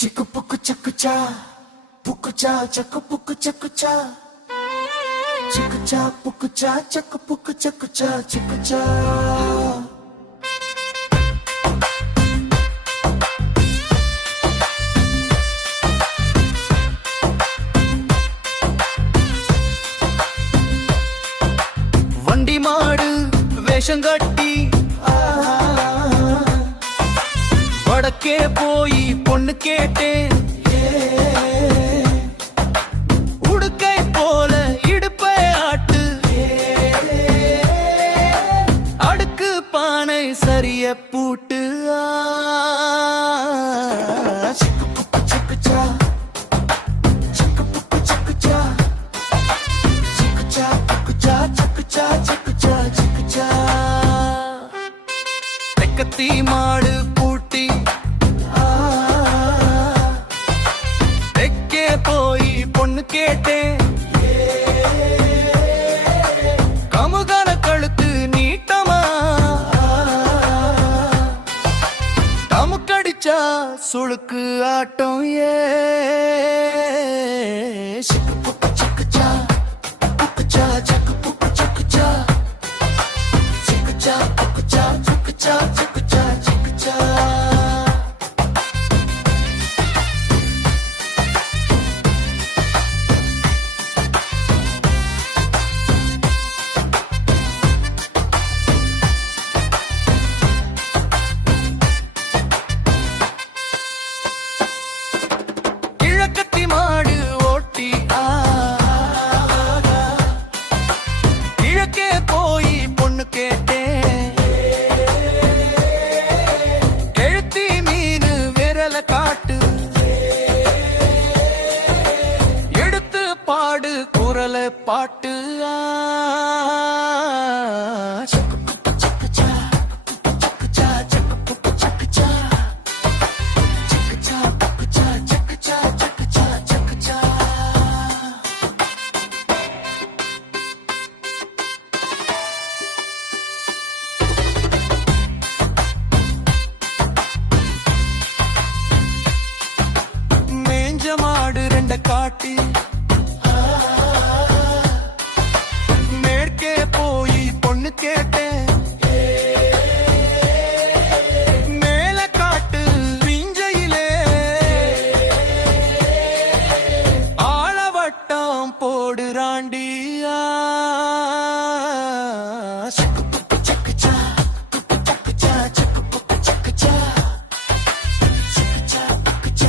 Chiku puku chakucha, pukucha, chaku puku chakucha. Chikucha, pukucha, chaku puku chakucha, chikucha. வண்டி மாடு வேஷங்கட்டி வடக்கே போய் பொண்ணு கேட்டேன். உடுக்கை போல இடுப்பை ஆட்டு, அடுக்கு பானை சரிய பூட்டு. தெக்கத்தி மாடு பூட்டி தெக்கே போய் பொண்ணு கேட்டேன். கமுகர கழுத்து நீட்டமா, தமுக்கடிச்சா சுளுக்கு ஆட்டம். கிழக்கத்தி மாடு ஓட்டி கிழக்கே போய் பொண்ணு கேட்டேன். எழுத்தி மீனு விரல காட்டு, எடுத்து பாடு குரல பாட்டு. மாடு ரெண்ட காட்டி